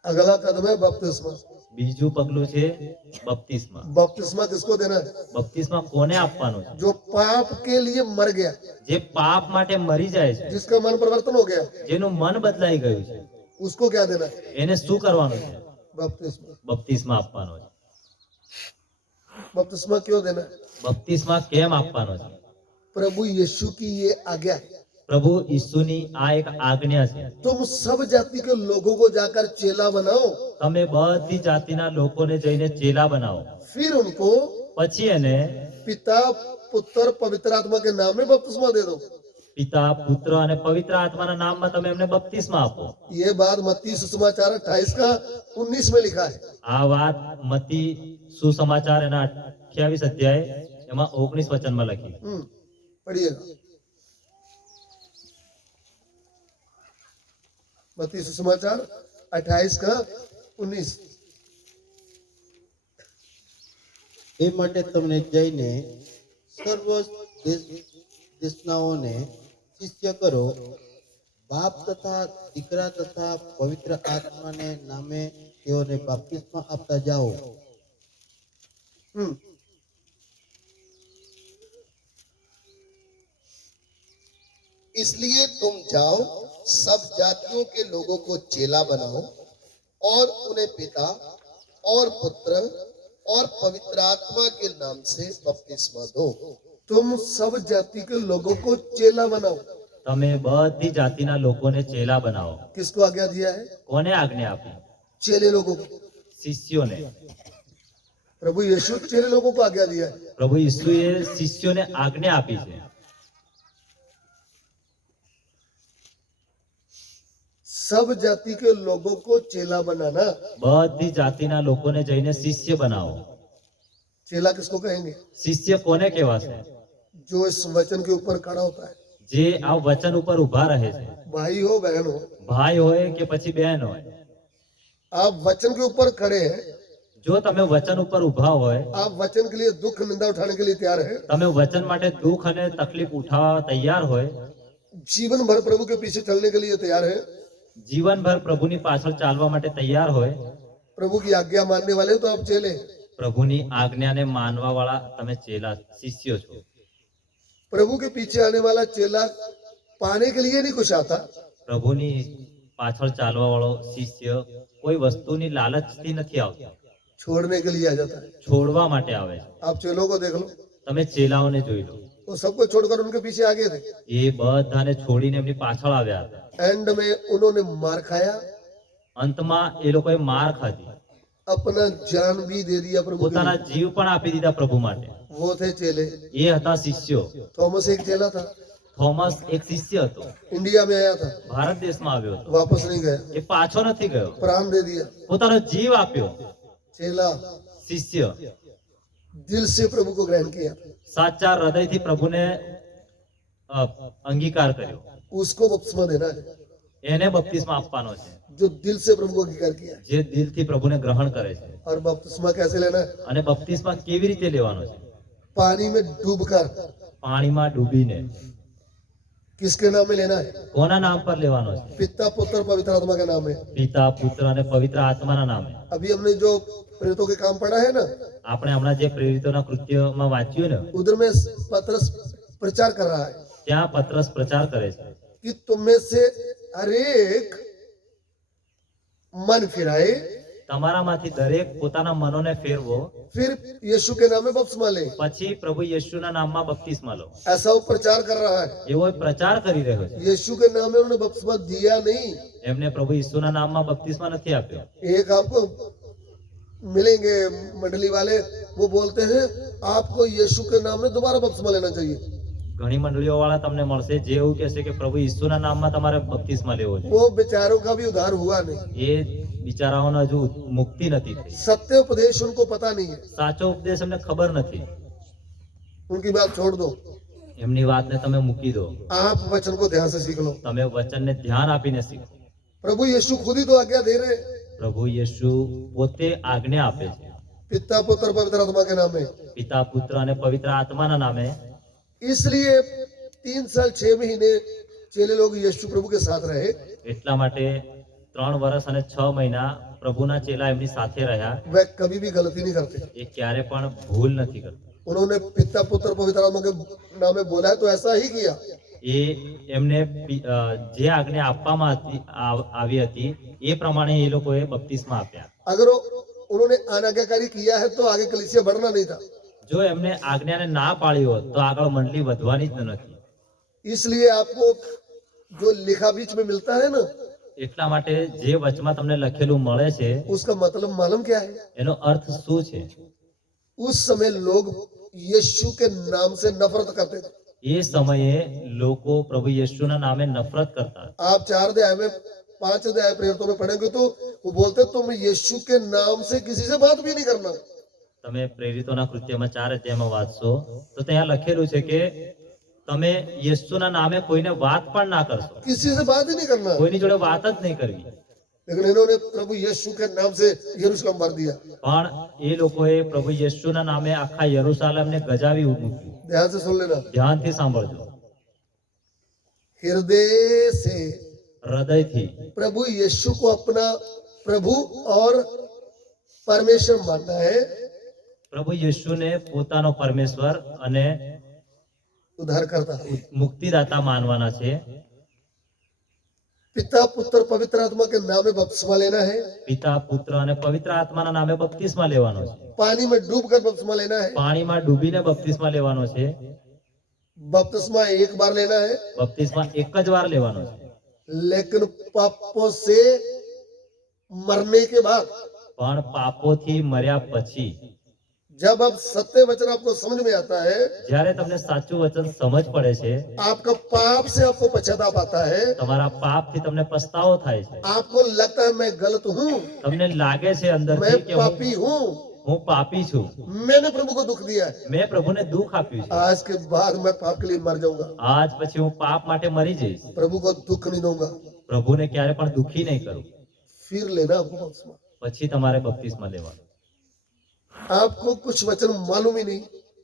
अगला कदम है बपतिस्मा। બીજું પગલું છે બપ્તિસ્મા. बपतिस्मा किसको देना है? બપ્તિસ્મા કોને આપવાનો છે? जो पाप के लिए मर गया, જે પાપ માટે મરી જાય છે, जिसका मन परिवर्तन हो गया, જેનું મન બદલાઈ ગયું છે, उसको क्या देना है? એને શું કરવાનું છે? बपतिस्मा। બપ્તિસ્મા આપવાનો છે. बपतिस्मा क्यों देना है? બપ્તિસ્મા કેમ આપવાનો છે? प्रभु यीशु की ये आज्ञा है, પ્રભુ ઈસુની આ એક આજ્ઞા છે. तुम सब जाति के लोगों को जाकर चेला बनाओ, તમે બધી જાતિના લોકોને જઈને ચેલા બનાવો. फिर उनको પછી એને पिता पुत्र पवित्र आत्मा के नाम में बपतिस्मा दे दो। પિતા, પુત્ર અને પવિત્ર આત્માના નામમાં તમે એમને બપ્તિસ્મા આપો. ये बात मत्ती सुसमाचार 28 का 19 में लिखा है। આ વાત મત્તી સુસમાચાર એના 28 અધ્યાય એમાં 19 વચનમાં લખી. पढ़िएगा। मत्ती सुसमाचार 28 का 19। એ માટે તમને જઈને સર્વ દેશનાઓને શિષ્ય કરો, બાપ તથા દીકરા તથા પવિત્ર આત્માને નામે તેઓને બાપ્તિસ્મા આપતા જાઓ. इसलिए तुम जाओ, सब जातियों के लोगों को चेला बनाओ और उन्हें पिता और पुत्र और पवित्र आत्मा के नाम से बपतिस्मा दो। तुम सब जाति के लोगों को चेला बनाओ। તમે બધી જાતિના લોકોને ચેલા બનાવો. किसको आज्ञा दिया है? કોને આજ્ઞા આપી? चेले लोगों को। શિષ્યોને. प्रभु यीशु चेले लोगों को आज्ञा दिया है। પ્રભુ ઈસુએ શિષ્યોને આજ્ઞા આપી છે. सब जाति के लोगों को चेला बनाना। બધી જાતિના લોકોને જઈને શિષ્ય બનાવો. चेला किसको कहेंगे? શિષ્ય કોને કહેવાશે? जो इस वचन के ऊपर खड़ा होता है, જે આ વચન ઉપર ઊભા રહે છે. भाई हो बहन हो, ભાઈ હોય કે પછી બહેન હોય, आप वचन के ऊपर खड़े हैं, જો તમે વચન ઉપર ઊભા હોય, आप वचन के लिए दुख निंदा उठाने के लिए तैयार है, તમે વચન માટે દુઃખ અને તકલીફ ઉઠાવવા તૈયાર હોય, जीवन भर प्रभु के पीछे चलने के लिए तैयार है, જીવનભર પ્રભુની પાછળ ચાલવા માટે તૈયાર હોય, प्रभु की आज्ञा मानने वाले हो तो आप चेले हैं। પ્રભુની આજ્ઞાને માનવા વાળા તમે ચેલા શિષ્યો છો. प्रभु के पीछे आने वाला चेला पाने के लिए नहीं कुछ आता, પ્રભુની પાછળ ચાલવા વાળો શિષ્ય કોઈ વસ્તુની લાલચથી નથી આવતો, छोड़ने के लिए आ जाता है। છોડવા માટે આવે છે. आप चेलों को देख लो, તમે ચેલાઓને જોઈ લો. वो सबको छोड़कर उनके पीछे आगे थे। એ બધાને છોડીને એમની પાછળ આવ્યા હતા. एंड में उन्होंने मार खाया, અંતમાં એ લોકોએ માર ખાધી, अपना जान भी दे दिया प्रभु के પોતાના लिए। જીવ પણ આપી દીધા પ્રભુ માટે. वो थे चेले। એ હતા શિષ્યો. थॉमस एक चेला था, થોમસ એક શિષ્ય હતો, इंडिया में आया था, ભારત દેશમાં આવ્યો હતો. वापस नहीं गया, એ પાછો નથી ગયો, प्राण दे दिया। પોતાનો જીવ આપ્યો. चेला શિષ્ય दिल से प्रभु को ग्रहण किया, સાચા હૃદયથી પ્રભુને અંગીકાર કર્યો. उसको बपतिस्मा देना है। એને બપ્તિસ્મા આપવાનો છે, जो दिल से प्रभु को अंगीकार किया। જે દિલથી પ્રભુને ગ્રહણ કરે છે. और बपतिस्मा कैसे लेना है? અને બપ્તિસ્મા કેવી રીતે લેવાનો છે? पानी में डूबकर। પાણીમાં ડૂબીને. किसके नाम में लेना है? કોના નામ પર લેવાનો છે? पिता पुत्र पवित्र आत्मा के नाम है। પિતા, પુત્ર અને પવિત્ર આત્માના નામે. अभी हमने जो प्रेरितों के काम पढ़ा है ना, આપણે હમણાં જે પ્રેરિતોના કૃત્યોમાં વાંચ્યું ને, उधर में पत्रस प्रचार कर रहा है ત્યાં પત્રસ પ્રચાર કરે છે कि तुम में से हर एक मन फिराए, તમારામાંથી દરેક પોતાના મનોને ફેરવો, फिर यीशु के नाम में बपतिस्मा ले। પછી પ્રભુ યેશુના નામમાં બપ્તિસ્મા લો. ऐसा वो प्रचार कर रहा है। એવો પ્રચાર કરી રહ્યો છે. यीशु के नाम में उन्होंने बपतिस्मा दिया नहीं। એમને પ્રભુ યીશુના નામમાં બપ્તિસ્મા નથી આપ્યો. एक आपको मिलेंगे मंडली वाले, वो बोलते हैं आपको यीशु के नाम में दोबारा बपतिस्मा लेना चाहिए। ઘણી મંડળીઓ વાળા તમને મળશે જે એવું કહેશે કે પ્રભુ યીશુના નામમાં તમારે બપ્તિસ્મા લેવો જોઈએ. वो बेचारों का भी उद्धार हुआ नहीं। એ બિચારાઓને હજુ મુક્તિ નથી થઈ. सत्य उपदेश उनको पता नहीं है। સાચો ઉપદેશ એમને ખબર નથી. उनकी बात छोड़ दो, એમની વાતને તમે મૂકી દો. आप वचन को ध्यान से सीख लो। તમે વચનને ધ્યાન આપીને શીખો. प्रभु यीशु खुद ही तो आज्ञा दे रहे हैं, પ્રભુ યેશુ પોતે આજ્ઞા આપે છે, पिता पुत्र पवित्र आत्मा के नाम में। પિતા, પુત્ર અને પવિત્ર આત્માના નામે. इसलिए 3 साल 6 महीने चेले लोग यीशु प्रभु के साथ रहे। એટલા માટે 3 વર્ષ અને 6 મહિના પ્રભુના ચેલા એમની સાથે રહ્યા. वह कभी भी गलती नहीं करते। એ ક્યારે પણ ભૂલ નથી કરતા. उन्होंने पिता पुत्र पवित्र आत्मा के नाम में बोला है तो ऐसा ही किया। એ એમને જે આજ્ઞા આપવામાં આવી હતી એ પ્રમાણે એ લોકોએ બપ્તિસ્મા આપ્યા. अगर उन्होंने अनाज्ञाकारी किया है तो आगे कलीसिया बढ़ना नहीं था। જો એમને આજ્ઞાને ના પાળી હોત તો આગળ મંડળી વધવાની જ નથી. इसलिए आपको जो लिखा बीच में मिलता है ना, એટલા માટે જે વચમાં તમને લખેલું મળે છે उसका मतलब मालूम क्या है? એનો અર્થ શું છે? उस समय लोग यीशु के नाम से नफरत करते थे। એ સમયે લોકો પ્રભુ યેશુના નામે નફરત કરતા. आप 4 अध्याय में 5 अध्याय प्रेरितों में पढ़ेंगे तो वो बोलते तुम यीशु के नाम से किसी से बात भी नहीं करना। તમે પ્રેરિતોના કૃત્યમાં 4 અધ્યાયમાં વાંચશો તો ત્યાં લખેલું છે કે તમે યેશુના નામે કોઈને વાત પણ ના કરશો, किसी से बात ही नहीं करना। કોઈની જોડે વાત જ નહીં કરવી. लेकिन इन्होंने प्रभु यीशु के नाम से यरूशलेम भर दिया। પણ એ લોકોએ પ્રભુ યેશુના નામે આખા યરુશલેમને ગજાવી મૂક્યું. ध्यान से सुन लेना, ધ્યાનથી સાંભળજો. हृदय से હૃદયથી प्रभु यीशु को अपना प्रभु और परमेश्वर मानना है, પ્રભુ યેશુને પોતાનો પરમેશ્વર અને उद्धार करता है। મુક્તિદાતા માનવાના છે. पिता पुत्र पवित्र आत्मा के नाम में बपतिस्मा लेना है, પિતા, પુત્ર અને પવિત્ર આત્માના નામે બપ્તિસ્મા લેવાનો છે. पानी में डूबकर बपतिस्मा लेना है। પાણીમાં ડૂબીને બપ્તિસ્મા લેવાનો છે. बपतिस्मा एक बार लेना है, બપ્તિસ્મા એક જ વાર લેવાનો છે. लेकिन पापों से मरने के बाद, પણ પાપોથી મર્યા પછી, जब अब सत्य वचन आपको समझ में आता है, જ્યારે તમને સાચું વચન સમજ પડે છે, आपका पाप से आपको पश्चाताप आता है, તમારા પાપથી તમને પસ્તાવો થાય છે, आपको लगता है मैं गलत हूँ, તમને લાગે છે मैं અંદરથી કે पापी हूँ, હું પાપી છું, मैंने प्रभु को दुख दिया है, મેં પ્રભુને દુઃખ આપ્યું છે, आज के बाद मैं पाप के लिए मर जाऊंगा, આજ પછી હું પાપ માટે મરી જઈશ, प्रभु को दुख नहीं दूंगा। પ્રભુને ક્યારે પણ દુઃખી નહીં કરું. फिर लेना आपको बपतिस्मा। પછી તમારે બપ્તિસ્મા લેવાનો. आपको कुछ वचन मालूम ही नहीं,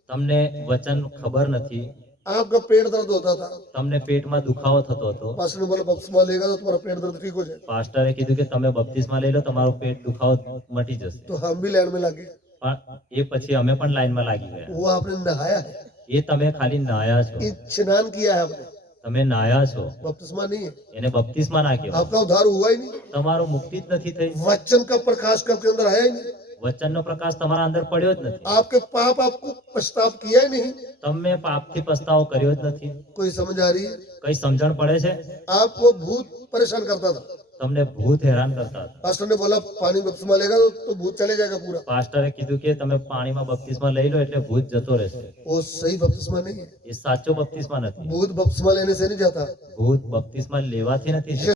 તમને વચન ખબર નથી, आपका पेट दर्द होता था, તમને પેટમાં દુખાવો થતો હતો. पास्टर ने बोला बपतिस्मा लेगा तो तुम्हारा पेट दर्द ठीक हो जाएगा। પાસ્ટરે કીધું કે તમે બપ્તિસ્મા લઈ લો, તમારો પેટ દુખાવો મટી જશે. तो हम भी लाइन में लगे। પણ એ પછી અમે પણ લાઈનમાં લાગી ગયા. वो आपने नहाया है, એ તમે ખાલી નાયા છો, स्नान किया है आपने, તમે નાયા છો, बपतिस्मा नहीं है। એને બપ્તિસ્મા ના કહેવાય. आपका उद्धार हुआ ही नहीं, તમારો મુક્તિ જ નથી થઈ, वचन का प्रकाश आपके अंदर है ही नहीं। વચનનો પ્રકાશ તમારા અંદર પડ્યો જ નથી. आपके पाप आपको पछताव किया ही नहीं. તમે પાપથી પસ્તાવો કર્યો જ નથી. कोई समझ आ रही है? કઈ સમજણ પડે છે? आपको भूत परेशान करता था. તમને ભૂત હેરાન કરતા હતા. पास्टर ने बोला पानी में बपतिस्मा लेगा तो भूत चले जाएगा पूरा. પાસ્ટરે કીધું કે તમે પાણીમાં બપતિસ્મા લઈ લો એટલે ભૂત જતો રહેશે. वो सही बपतिस्मा नहीं है. એ સાચો બપતિસ્મા નથી. भूत बपतिस्मा लेने से नहीं जाता. ભૂત બપતિસ્મા લેવાથી નથી.